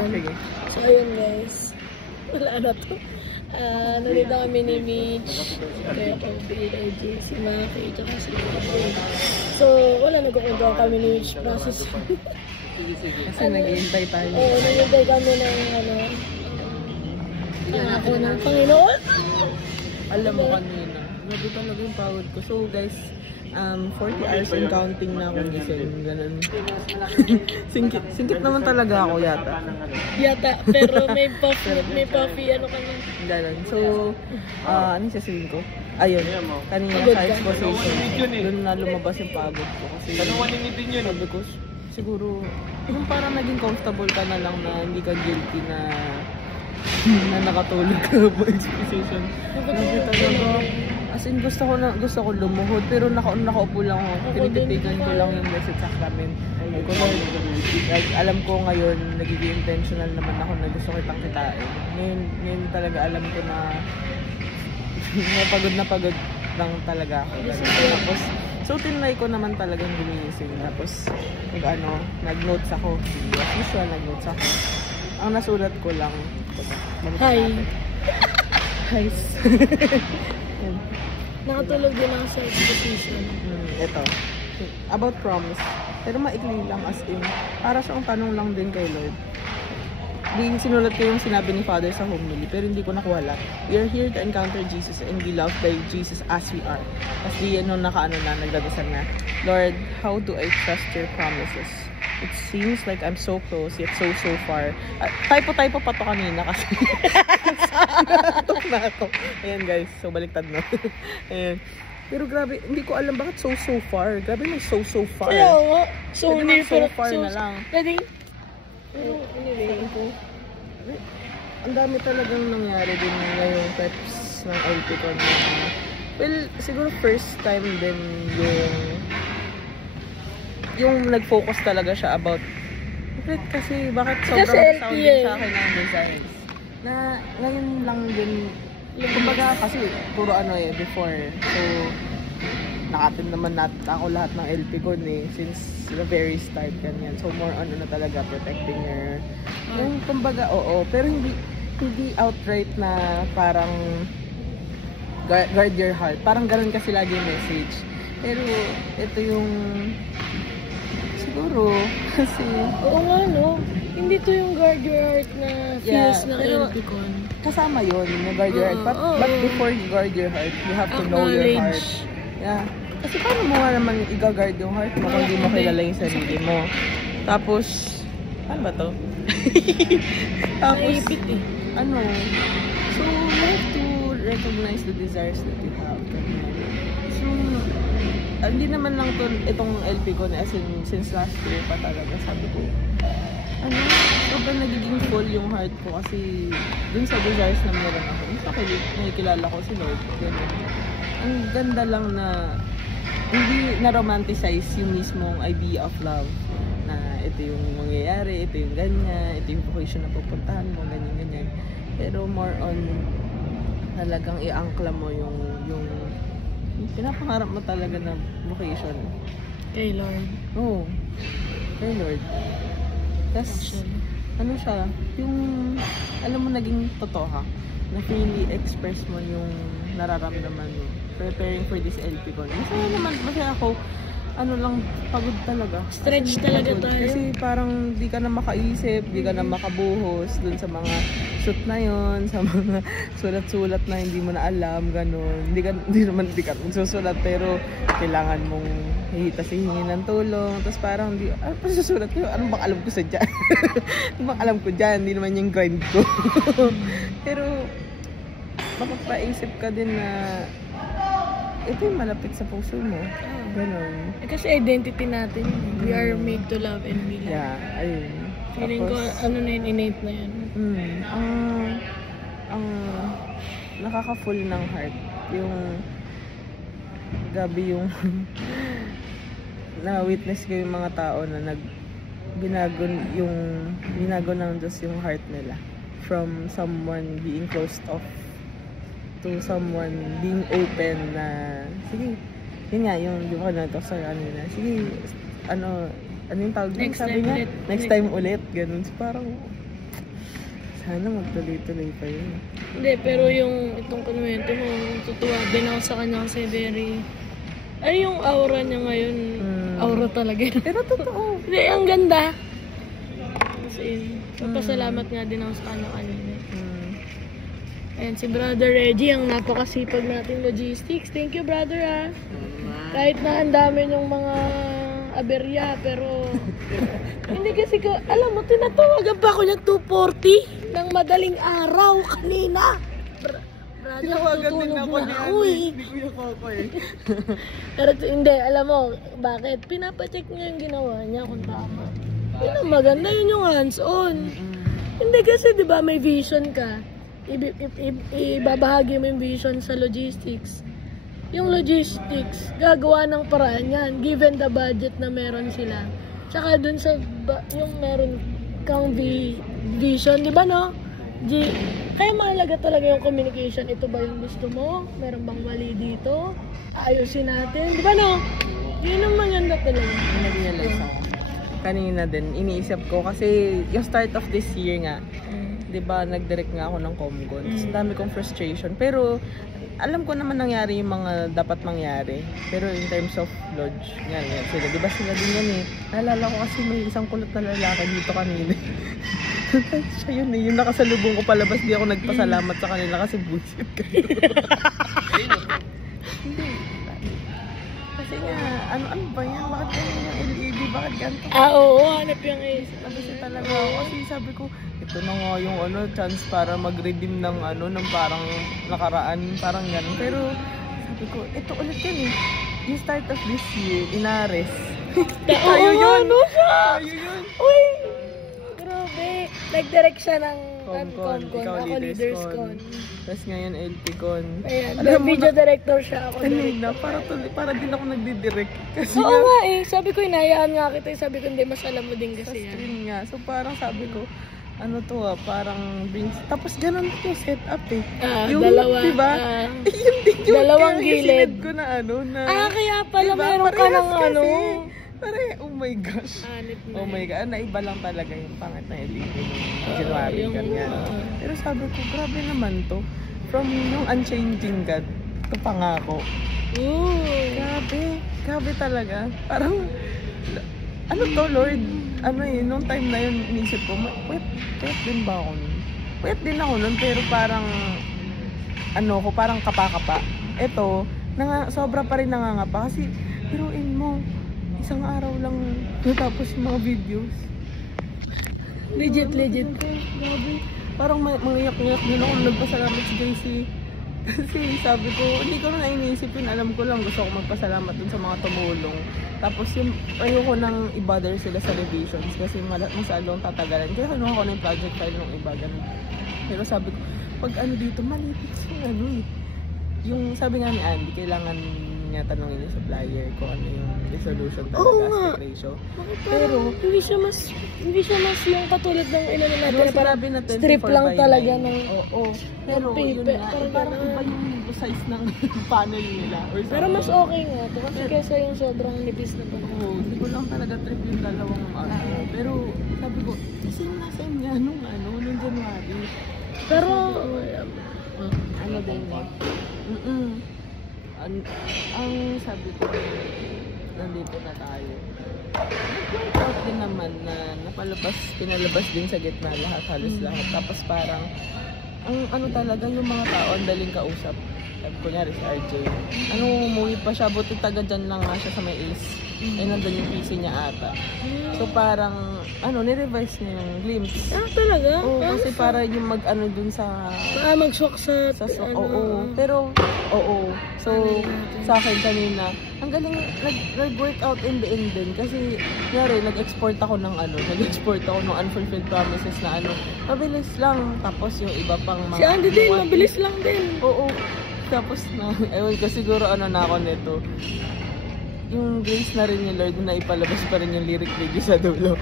Instagram. Sige. So, ayun guys. Wala na to. Nandito kami ni Mitch, kaya Kobe, LG, si Maki, tsaka si Kobe. So, wala, nagkukuntuan kami ni Mitch. Process. Kasi nag-iintay tayo. Oo, nag-iintay kami ng ako ng Panginoon. Alam mo kanina, grabe talaga yung pagod ko. So guys, 40 hours and counting na akong gising. Ganun. Singkit naman talaga ako yata. Pero may puffy, ano kami. Ganun. So, ano yung sasabihin ko? Ayun, kanina sa exposition, doon na lumabas yung pagod ko. Kasi sabi ko, siguro, yung parang naging comfortable ka na lang na hindi ka guilty na nakatulog ka po exposition. Grabe talaga. As in, gusto ko lumuhod, pero nakaupo lang ako. Tinititigan ko lang yung message sa sacrament. Like, alam ko ngayon, nagiging intentional naman ako na gusto kitang kitain. Ngayon talaga alam ko na pagod lang talaga ako. Tapos, so tinry ko naman talagang gumising. Tapos, nag-notes ako. As usual, nag-notes ako. Ang nasulat ko lang, Hi. Hi. Nakatulog din ako sa exposition. Ito. About promise. Pero maikli lang as in. Para siyang tanong lang din kay Lord. Sinulat ko yung sinabi ni Father sa homily, pero hindi ko nakuha lahat. We are here to encounter Jesus and be loved by Jesus as we are. As di nagdadasal na, Lord, how do I trust your promises? It seems like I'm so close, yet so far. Typo pa to kanina kasi. na to. Ayan guys, so baliktad na. Ayan. Pero grabe, hindi ko alam bakit so far. Grabe may so far. Kaya nga, so near so far na lang. Ready? Anyway, ang dami talagang nangyari din ngayong peps ng LPCon. Well, siguro first time din yung nag-focus talaga siya about kasi bakit sobrang sounding sa akin ang designs. Na ngayon lang din, kumbaga kasi puro before. So, nakatin naman ako lahat ng LPCon since the very start ganyan. So more on na talaga protecting your yung kumbaga pero hindi outright na parang guard your heart. Parang ganoon kasi lagi yung message. Pero ito yung siguro kasi oo nga hindi to yung guard your heart na feels ng LPCon. Kasama yun, yung guard your heart. But before you guard your heart, you have to know your heart. Yeah. Kasi paano mo nga naman i-guard yung heart mo kung hindi mo kilala yung sarili mo? Tapos, ano ba to? Tapos, so, you have to recognize the desires that you have. So, hindi naman lang itong LPCon as in, since last year pa talaga, sabi ko, sobrang nagiging full yung heart ko kasi dun sa desires na meron ako. Sa nakikilala ko si Lord. Ganun. Ang ganda lang na hindi na-romanticize yung mismong idea of love na ito yung mangyayari, ito yung ganyan, ito yung vocation na pupuntahan mo, ganyan. Pero more on talagang i-angkla mo yung pinapangarap mo talaga na vocation. Kay Lord. Oo. Kay Lord. Tapos, siya, yung, alam mo, naging totoo ha, na really express mo yung nararamdaman mo, preparing for this LPCon. Masaya ako, pagod talaga. Stretch talaga tayo. Kasi parang di ka na makaisip, di ka na makabuhos dun sa mga shoot na yon, sa mga sulat-sulat na hindi mo na alam, ganun. Hindi ka magsusulat, pero kailangan mong hihingin ng tulong. Tapos parang susulat ko, ano bang alam ko sa dyan? Ano bang alam ko dyan? Hindi naman yung grind ko. Pero, mapapaisip ka din na ito yung malapit sa puso mo. Ganun. Kasi identity natin, we are made to love and be loved. Yeah, ayun. Feeling ko, innate na yun. Ang nakaka-full ng heart, yung gabi yung na-witness ko yung mga tao na binago ng Diyos yung heart nila from someone being closed off to someone being open na sige, yun nga yung talk sa kanina, sige, ano yung tawag next sabi time niya? ulit. Next time ulit, ganun. So, parang Sana magtuloy-tuloy pa yun. Hindi, pero yung itong konwento mo, tutuwa din ako sa kanya kasi very... Ano yung aura niya ngayon? Aura talaga. Pero totoo. Hindi, ang ganda. Kasi, magpasalamat nga din ako sa kanya kanina. Ayan, si Brother Reggie, ang napakasipag nating logistics. Thank you, brother, ah. Kahit na ang dami ng mga aberya, pero... hindi kasi ko, alam mo, tinatawagan pa ako ng 2:40 ng madaling araw kanina. Brother, Tinawagan din tutulog ako na ni ako eh. Hindi ko yung koko eh. Pero hindi, alam mo, bakit? Pinapacheck niya yung ginawa niya kung tama. Yun ang maganda, yun yung hands-on. Hindi kasi, di ba, may vision ka. Ibabahagi mo yung vision sa logistics. Yung logistics, gagawa ng paraan yan, given the budget na meron sila. Tsaka dun sa, yung meron kang vision, di ba no? Kaya mahalaga talaga yung communication. Ito ba yung gusto mo? Meron bang mali dito? Ayusin natin, di ba no? Yun ang maganda talaga. Nag-realize ako. Kanina din, iniisip ko kasi yung start of this year nga, di ba, nag-direct nga ako ng Comgon. Ang dami kong frustration. Pero, alam ko naman nangyari yung mga dapat mangyari. Pero in terms of lodge, yan sila. Di ba sila din yan eh. Naalala ko kasi may isang kulot na lalaki dito kanina. Siya yun eh. Yung nakasalubong ko palabas, di ako nagpasalamat sa kanila kasi bullshit kayo. Hindi. Kasi nga, ano ba yan? Bakit ganyan yung LED? Bakit ganito? Oo, hanap yung ace. Kasi talaga ako. Kasi sabi ko, ito na nga yung chance para mag-redeem ng ng parang nakaraan, parang gano'n. Pero sabi ko, ito ulit yun eh. Yung start of this year, inares. Tayo yun! Tayo yun! Uy! Grabe! Nag-direct siya ng Comcon. Ikaw ako Leaders Con. Tapos ngayon LP Con. Ayan, Alam mo video director siya ako. Kanina, para din ako nagdi-direct. Kasi Oo nga eh, sabi ko inayaan nga kita, sabi ko hindi, mas alam mo din sa kasi yan. stream nga. So parang sabi ko, parang brings. Tapos ganun yung setup eh. Yung, dalawa. Diba? Yun din yung dalawang kaya gilid. isinend ko na na. Kaya pala diba? meron ka ng Oh my gosh. Hanip na. Oh my god, naiba lang talaga yung pangit na LED ng January ganyan. Pero sabi ko, grabe naman to. From yung unchanging God to pangako. Grabe talaga. Parang, ano to Lord? Nung time na yun, inisip ko, wait din ba ako nun? Wait din ako nun, pero parang, parang kapa-kapa. Ito, sobra pa rin nangangapa. Kasi, biruin mo, isang araw lang natapos yung mga videos. Legit. Grabe. Parang mangiyak-ngiyak din ako nagpasalamat si JC. Kasi sabi ko, hindi ko na iniisip yun. Alam ko lang, gusto ko magpasalamat dun sa mga tumulong. Tapos yung ayoko nang i-bother sila sa revisions kasi masyadong tatagalan. Kaya kinuha ko na yung project file ng iba. Ganun. Pero sabi ko, pag dito, malipit yung yung sabi nga ni Andy, kailangan niya tanongin yung supplier kung ano yung resolution talaga, aspect ratio. Pero hindi siya mas yung katulad ng inano natin, parang na strip lang talaga ng pero yun paper. nga, parang iba yung size ng panel nila. Pero mas okay nga to kasi kesa yung sobrang nipis na panel. Hindi ko lang talaga trip yung dalawang pero sabi ko, kasi yung nasa niya nung January. Pero din mo? Ang sabi ko, nandito na tayo. Nag-workout din naman na pinalabas din sa gitna halos lahat. Tapos parang, ang talaga yung mga tao, ang daling kausap. Sabi ko nga, si RJ. Umuwi pa siya, buti taga dyan lang nga siya sa may Ace. Nandun yung PC niya ata. So parang, nirevise niya yung glimpse. Talaga? Oo, kasi para yung dun sa... mag-shock sa swak. Pero, so, sa akin kanina, ang galing, nag-workout in the end din. Kasi, nag-export ako ng unfulfilled promises na mabilis lang. Tapos yung iba pang mga... Si Andy din, mabilis lang din. Oo. Tapos ewan ko siguro na ako nito. Yung grace na rin yung Lord na ipalabas pa rin yung lyric video sa dulo.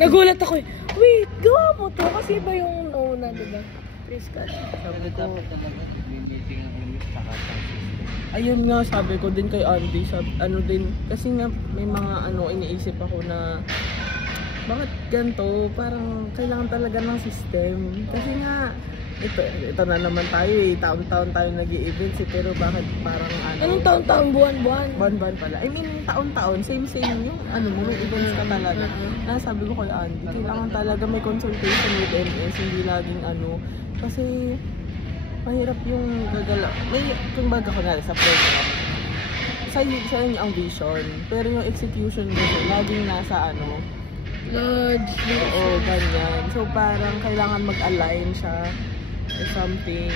Nagulat ako eh. Wait, gawa mo to kasi iba yung nauna, diba? Please God. Sabi ko, ayun nga, sabi ko din kay Andy, din, kasi nga may mga iniisip ako na bakit ganito? Parang kailangan talaga ng system. Kasi nga, ito na naman tayo eh. Taon-taon tayo nag-i-events eh. Pero bakit parang ano? Anong taon-taon, buwan-buwan? Buwan-buwan pala. I mean, taon-taon. Same-same yung ano mo. May events ka talaga. Nasabi ko kay Andy, kailangan talaga may consultation with MS. Hindi laging ano. Kasi mahirap yung gagalaw. May, kung baga ko na sa program. Sa inyo ang vision. Pero yung execution nito, laging nasa ano. Lord. Oo, ganyan. So parang kailangan mag-align siya or something.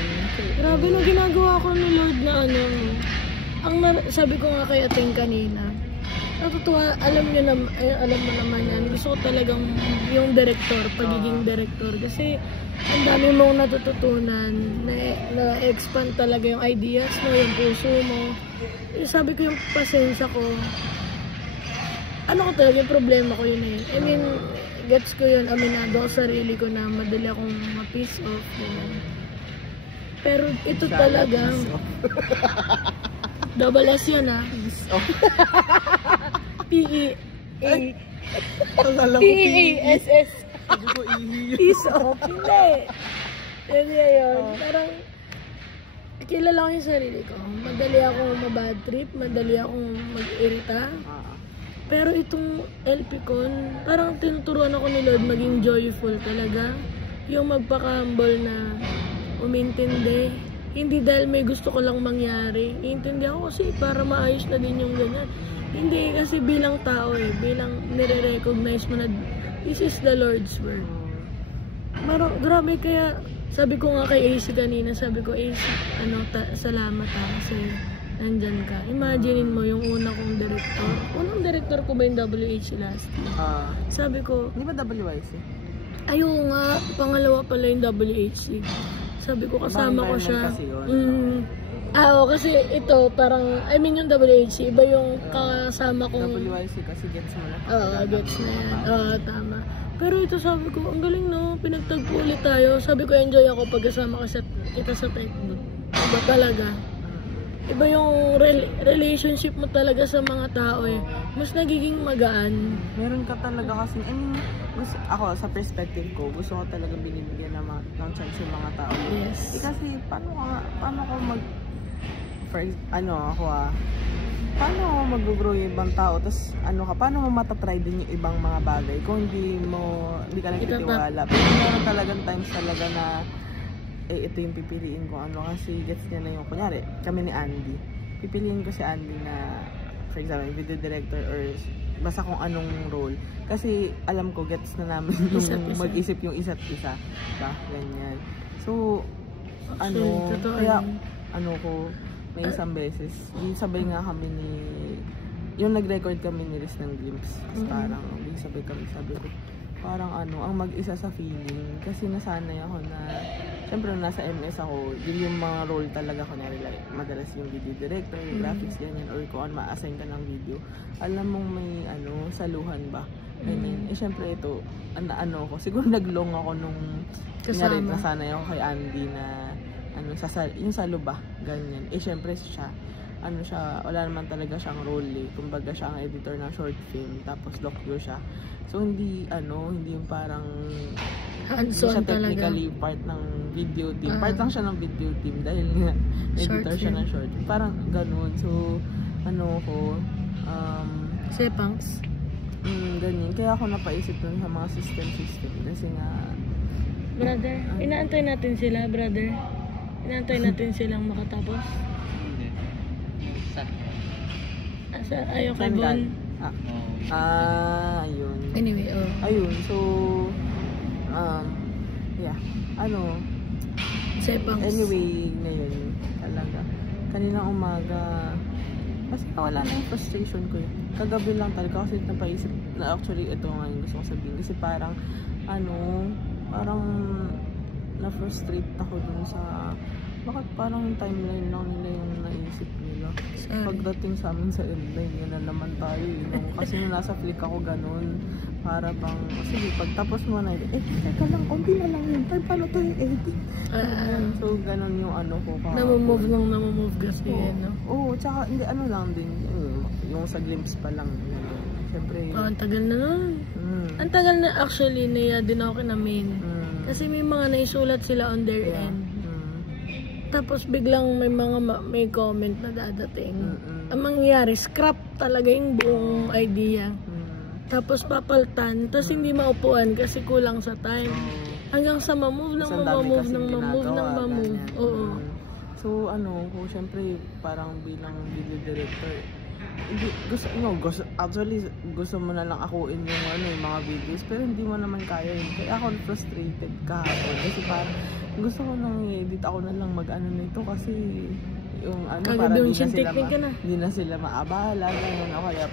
Grabe na ginagawa ko ni Lord na ano. Sabi ko nga kay Ating kanina, natutuwa, alam mo naman yan. Gusto ko talagang yung director, pagiging director. Kasi ang dami mong natututunan, na-expand talaga yung ideas mo, yung puso mo. Sabi ko yung pasensya ko, ano ko talaga, yung problema ko yun eh. I mean, gets ko yun, aminado ko sarili ko na madali akong ma-piece off. Yun. Pero ito talagang, double S yun ah. Piece off. P-E-A. P-E-A-S-S. Sabi ko piece off. Hindi. Yun. Parang, kilala ko yung sarili ko. Madali akong mabad trip, madali akong mag-irita. Pero itong LP Con, parang tinuturuan ako ni Lord maging joyful talaga. Yung magpaka-humble na umintindi. Hindi dahil may gusto ko lang mangyari. Iintindi ako kasi para maayos na din yung ganyan. Hindi kasi bilang tao eh, bilang nire-recognize mo na this is the Lord's work. Grabe kaya, sabi ko nga kay AC kanina, sabi ko AC, salamat ha kasi nandyan ka. Imaginein mo yung una kong director. Unang director ko ba yung WHC last year? Sabi ko, di ba WYC? Ayun nga, pangalawa pala yung WHC. Sabi ko kasama ko siya. Oo, kasi ito parang, I mean yung WHC, iba yung kasama kong... WYC kasi gets mo na. Oo, gets na yan. Oo, tama. Pero ito sabi ko, ang galing no, pinagtagpo ulit tayo. Sabi ko, enjoy ako pag kasama kita sa tech booth. Iba talaga. Iba yung relationship mo talaga sa mga tao eh. Mas nagiging magaan. Meron ka talaga kasi, I mean, ako sa perspective ko, gusto ko talaga binibigyan ng chance yung mga tao. Yes. Kasi paano ko paano mag-grow yung ibang tao, tapos paano mo matatry din yung ibang mga bagay kung hindi ka lang titiwala. Pero meron talagang times talaga na ito yung pipiliin ko kasi gets niya na yung, kunyari, kami ni Andy. Pipiliin ko si Andy na, for example, video director or basta kung anong role. Kasi alam ko, gets na namin yung mag-isip yung isa't isa. Diba? Ganyan. So, kaya, may isang beses, sabay nga kami yung nag-record kami ni Riz ng Glimpse. Parang, sabay kami, sabi ko, parang ang mag-isa sa feeling. Kasi nasanay ako na, syempre nasa MS ako, yun yung mga role talaga ko na like, madalas yung video director, yung graphics, ganyan, or kung ma-assign ka ng video. Alam mong may saluhan ba? Ganyan. Syempre ito, ko, siguro nag-long ako nung nasanay ako kay Andy na yung salo ba? Ganyan. Syempre siya, wala naman talaga siyang role eh. Kumbaga siya ang editor ng short film, tapos docu siya. So hindi yung parang hands-on talaga. Technically part ng video team. Part lang siya ng video team dahil nga editor siya ng short film. Parang ganun. So Sepangs. Ganyan. Kaya ako napaisip dun sa mga system kasi nga brother, inaantay natin sila, brother. Inaantay natin silang makatapos. Ayaw kay Bon. Ayun. Anyway, Ayun, so, Sepangs. Anyway, ngayon, talaga. Kaninang umaga, kasi wala na yung frustration ko eh. Kagabi lang talaga kasi napaisip na actually ito nga yung gusto ko sabihin. Kasi parang, parang na-frustrate ako dun sa bakit parang timeline lang nila yung naisip nila. Pagdating sa amin sa deadline, yun na naman tayo kasi nung nasa flick ako ganun, para bang, sige, pagtapos mo na teka lang, konti na lang yun, paano to yung edit? So ganun yung ko. Namumove kasi Oo, tsaka hindi lang din, yung sa Glimpse pa lang, Siyempre. Ang tagal na nun. Ang tagal na actually, naiya din ako kina Min. Kasi may mga naisulat sila on their end. Tapos biglang may comment na dadating. Ang mangyayari, scrap talaga yung buong idea. Tapos papaltan, tapos hindi maupuan kasi kulang sa time. Hanggang sa mamove ng mamove. Oo. So kung syempre parang bilang video director, gusto mo na lang akuin yung mga videos, pero hindi mo naman kaya yun. Kaya ako frustrated kahapon kasi parang gusto ko nang i-edit ako na lang nito kasi yung para hindi na sila maabala ganyan ako kaya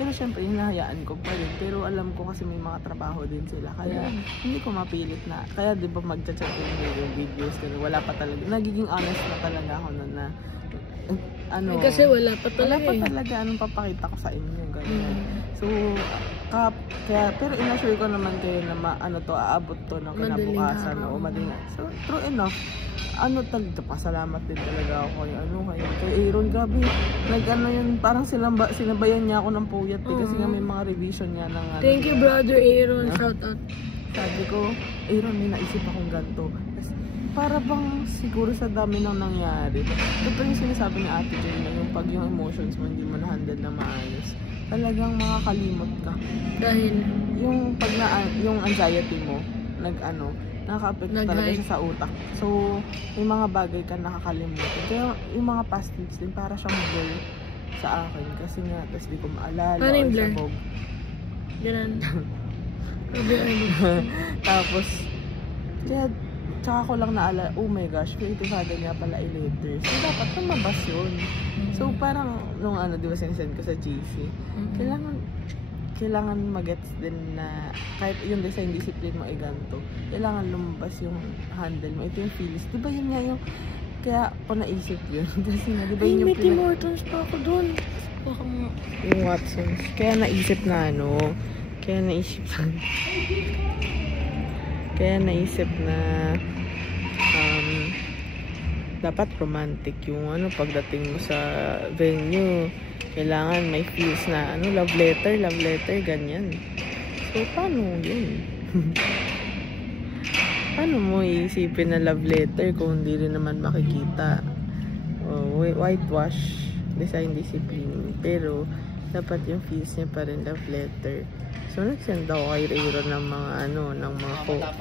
pero syempre hinahayaan ko pa rin, pero alam ko kasi may mga trabaho din sila kaya hindi ko mapilit na, kaya di ba magchat-chat yung videos pero wala pa talaga, nagiging honest na talaga ako na kasi wala pa talaga anong papakita ko sa inyo ganyan. So kaya pero inassure ko naman kayo na aabot to ng kinabukasan o madaling. So true enough, talaga pasalamat din talaga ako kay Aaron, grabe yun, parang sinabayan niya ako ng puyat kasi nga may mga revision niya ng thank you brother Aaron, shout out. Sabi ko, Aaron, may naisip akong ganito. Para bang siguro sa dami nang nangyari. Ito yung sinasabi ni Ate Jane na yung pag yung emotions mo hindi mo na-handle na maayos, talagang makakalimot ka. Dahil yung yung anxiety mo nakaka-affect talaga siya sa utak. So may mga bagay ka nakakalimutan. Kaya yung mga past weeks din para siyang blur sa akin kasi nga tapos di ko maalala. Ano yung blur? Ganun. Tapos tsaka ko lang naalala, oh my gosh, creative father nga pala i-letters. So, dapat lumabas yun. So, parang, nung di ba sinesend ko sa GC, kailangan magets din na, kahit yung design discipline mo ay ganito, kailangan lumabas yung handle mo. Ito yung feelings. Diba yun nga yung, kaya ako naisip yun. Kasi nga, diba yun yung may Tim Hortons pa ako dun. Yung Watsons. Kaya naisip na dapat romantic yung pagdating mo sa venue, kailangan may feels na love letter ganyan. So paano yun? Paano mo iisipin na love letter kung hindi rin naman makikita? Whitewash design discipline, pero dapat yung feels niya pa rin love letter. So nagsend ako kay Aaron ng mga quotes.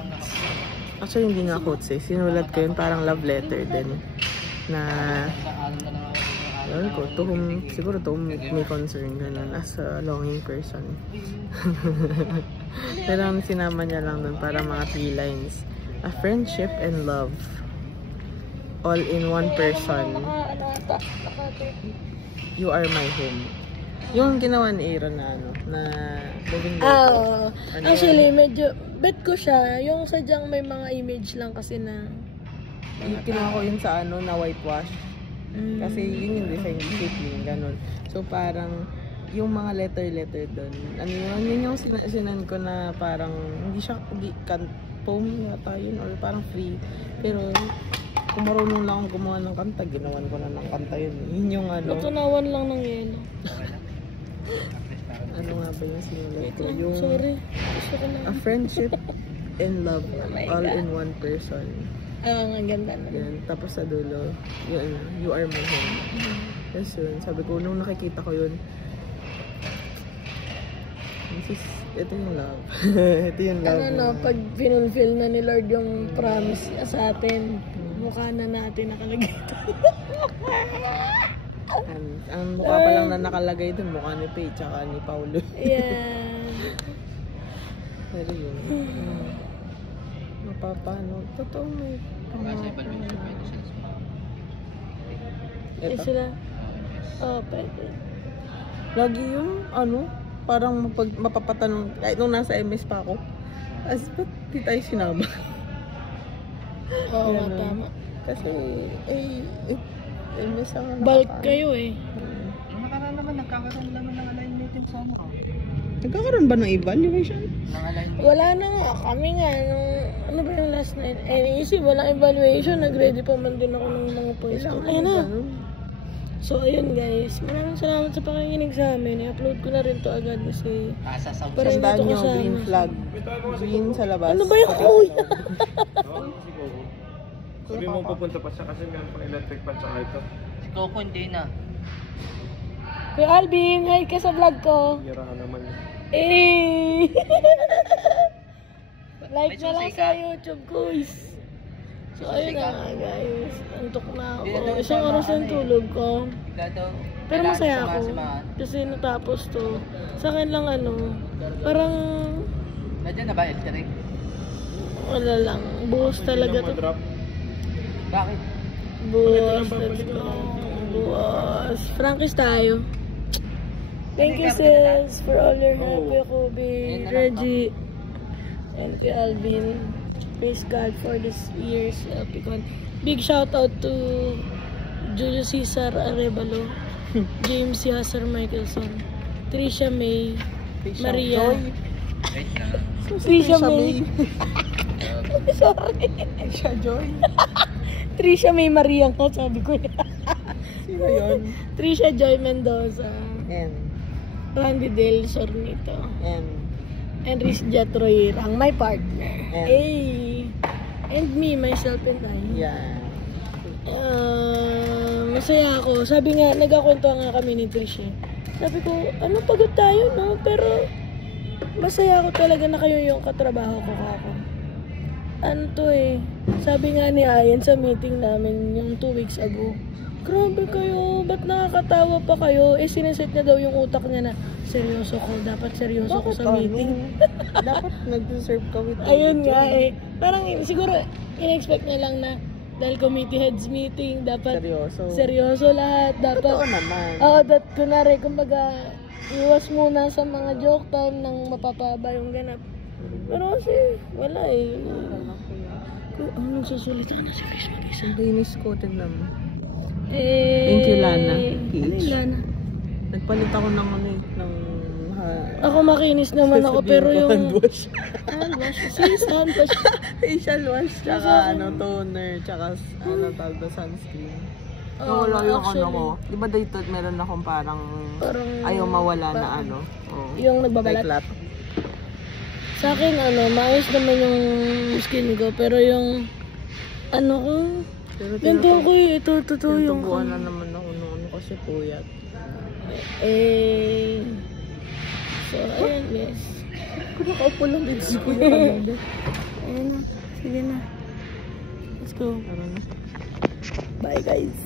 Actually hindi nga quotes sinulat ko yun parang love letter din na yun ko siguro to whom may concern ganun as a longing person. Pero sinama niya lang dun para mga 3 lines: a friendship and love all in one person, you are my home. Yung ginawa ni Aaron na moving actually medyo bet ko siya yung sadyang may mga image lang kasi na kinuha ko yun sa na whitewash kasi yun yung design discipline ganun. So parang yung mga letter doon yun yung sinan ko na parang hindi siya poem yata yun or parang free, pero kung marunong lang akong gumawa ng kanta, ginawan ko na ng kanta yun. Yun yung natunawan lang ng yelo. Ano nga ba yung sinulat ko? Yung sorry. A friendship and love all in one person. Ang ganda na. Yan. Tapos sa dulo, you are my home. Yes, yun. Sabi ko, nung nakikita ko yun, ito yung love. Ito yung love. Pag pinulfill na ni Lord yung promise niya sa atin, mukha na natin nakalagay ito. Ang mukha pa lang na nakalagay dun, mukha ni Faye tsaka ni Paulo. Yeah. Pero yun. Mapapano. Totoo mo. Ito. Sila. Pwede. Lagi yung parang mapapatanong, kahit nung nasa MS pa ako, ba't di tayo sinama? Oo, tama. Kasi, MS ang bulk kayo Nakaraan naman, nagkakaroon naman ng alignment yung sana ko. Nagkakaroon ba ng evaluation? Wala na nga. Kami nga, ano ba yung last night? Walang evaluation. Nag-ready pa man din ako ng mga points ko. Ayun na. So, ayun guys. Maraming salamat sa pakikinig sa amin. I-upload ko na rin to agad kasi para hindi Tandaan to nyo, kasama. green flag. Green sa labas. Ano ba yung kuya? Sabi mo pupunta pa siya kasi meron pang electric pan tsaka ito. Si Coco hindi na. Kuya Alvin, hi ka sa vlog ko. Hirahan naman. Eh! Like May na lang susi sa ka? YouTube, guys. So, ayun na nga, guys. Antok na Hindi na ako. daw Isang siya oras ng maano tulog ko. Bigla daw. Pero kailangan masaya ako. samahan. Kasi natapos to. Sa akin lang parang Nandiyan na ba electric? wala lang. Buhos talaga to. Drop. Bakit? Buhos. Let's go. Buhos. Frankis tayo. Thank you, sis, for all your help, Kuya Kobe, Reggie, and Kuya Alvin. Praise God for this year's Epicon. Big shout out to Julio Cesar Arevalo, James Yasser Michelson, Trisha May, Maria. Wait na. Trisha May. Sorry. Trisha Joy. Trisha May Maria ko, sabi ko yan. Sino yun? Trisha Joy Mendoza, And Randy Del Sornito, and Riz Jatroirang, my partner. And- Hey! And me, myself and I. yeah. Masaya ako. Sabi nga, nagkakwento nga kami ni Trish eh. Sabi ko, ano pagod tayo, no? Pero, masaya ako talaga na kayo yung katrabaho ko kako. Ano to eh. Sabi nga ni Ayan sa meeting namin yung 2 weeks ago. Grabe kayo, ba't nakakatawa pa kayo? Eh, sineset na daw yung utak niya na seryoso ko, dapat seryoso ko sa meeting. Dapat nag-deserve ka with Ayun nga eh. Parang siguro, in-expect niya lang na dahil committee heads meeting, dapat seryoso lahat. Dapat, Totoo naman. oo, kunwari, kumbaga, iwas muna sa mga joke time nang mapapaba yung ganap. Pero kasi, wala eh. Ano nagsusulit na sa Facebook isa? Linis ko, tignan mo. Eh, Thank you, Lana. Ano yung Lana? Nagpalit ako ng ano eh, ng Ako makinis naman ako, pero yung... hand wash. Hand wash. Sis, hand wash. Facial wash, tsaka ano, toner, tsaka ano, tawag na sunscreen. Oo, Wala yung actually. ano ko. Di ba dito meron akong parang ayaw mawala na ano. Oh, Yung nagbabalat. Backlap. Sa akin, maayos naman yung skin ko, pero yung... Ano ko... Pero Ganito ko eh, ito, totoo yung... tinutubuan na naman ako nung ano kasi puyat. Eh... So, ayan guys. Nakaupo lang dito si Kuya Amanda. Ayan na. Sige na. Let's go. Tara na. Bye guys.